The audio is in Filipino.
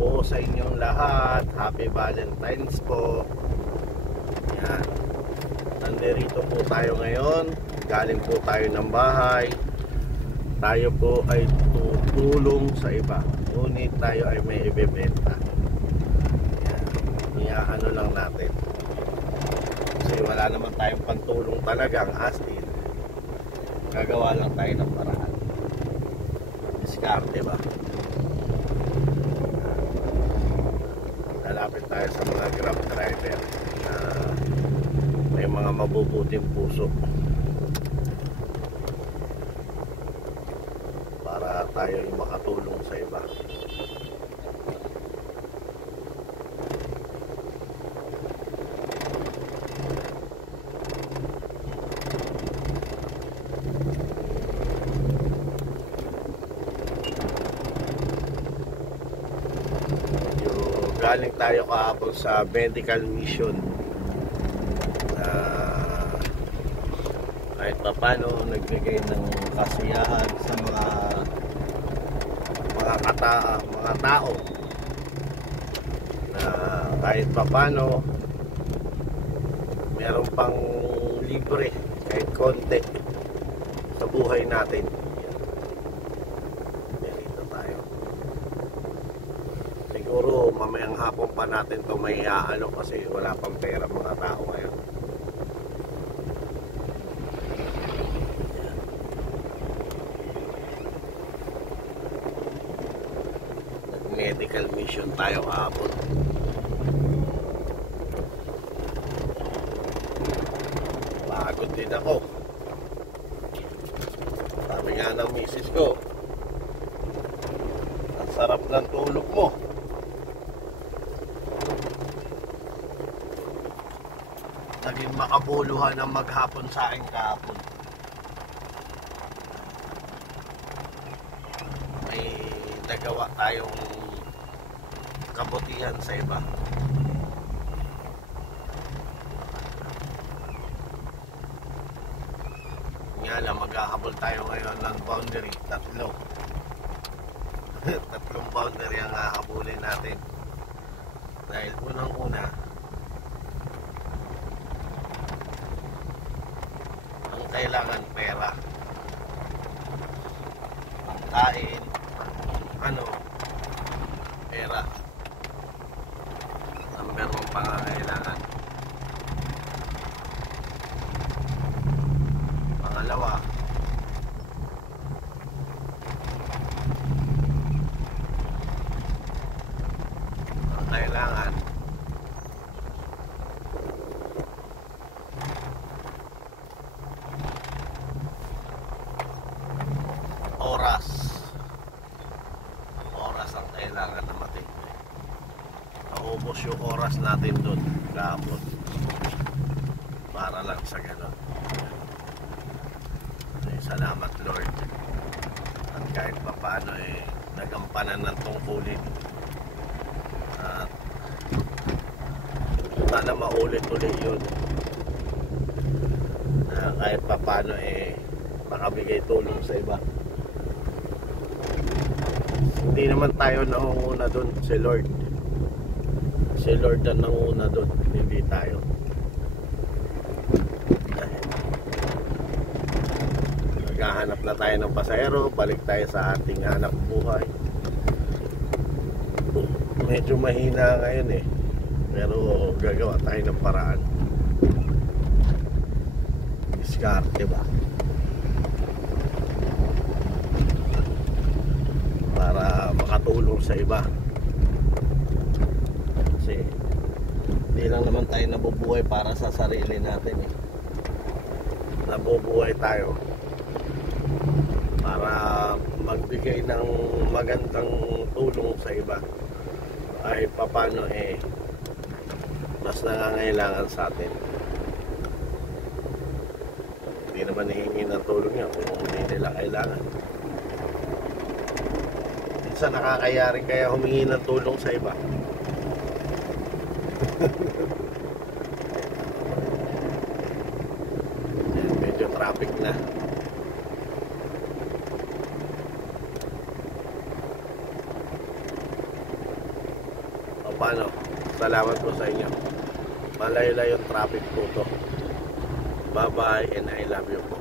po sa inyong lahat. Happy Valentine's po. Yan. Nandito po tayo ngayon. Galing po tayo ng bahay. Tayo po ay tutulong sa iba. Ngunit tayo ay may ibebenta. Yan. Iaano lang natin. Kasi wala naman tayong pantulong talagang astin. Gagawa lang tayo ng paraan. Diskarte ba? Lalapit tayo sa mga grab driver na may mga mabubuting puso para tayo ay makatulong sa iba. Galing tayo kahapon sa medical mission na kahit pa paano nagbigay ng kasiyahan sa mga tao na kahit pa paano meron pang libre kahit konti sa buhay natin. Siguro mamayang hapon pa natin to may ano kasi wala pang pera mga tao ngayon. Nag-medical mission tayo kahapon. Pagod din ako. Sabi nga ng misis ko, ang sarap ng tulog mo. Naging makabuluhan ang maghapon sa akin kahapon. May nagawa tayong kabutihan sa iba. Nga lang, maghahabol tayo ngayon ng boundary. Tatlong boundary ang hahabulin natin. Dahil unang-una, kailangan pera, pangkain, pera, number one pangangailangan. Pangalawa, ang kailangan oras ang kailangan na matindi. Naubos yung oras natin doon kahapon para lang sa gano'n. Salamat Lord, at kahit pa paano nagampanan ng tungkulin at sana maulit-ulit yun na kahit pa paano makabigay tulong sa iba. Hindi naman tayo nangunguna doon, si Lord. Si Lord ang nangunguna doon, hindi tayo. Naghahanap na tayo ng pasahero, balik tayo sa ating hanap buhay. Medyo mahina ngayon pero gagawa tayo ng paraan. Diskarte ba? Para makatulong sa iba. Kasi hindi lang naman tayo nabubuhay para sa sarili natin Nabubuhay tayo para magbigay ng magandang tulong sa iba. Kahit papano mas nangangailangan sa atin. Hindi naman hihingi ng tulong yan kung hindi nila kailangan. Minsan nakakayari kaya humingi ng tulong sa iba. Medyo traffic na. paano. Salamat po sa inyo. Malayo-layo traffic po to. Bye bye and I love you po.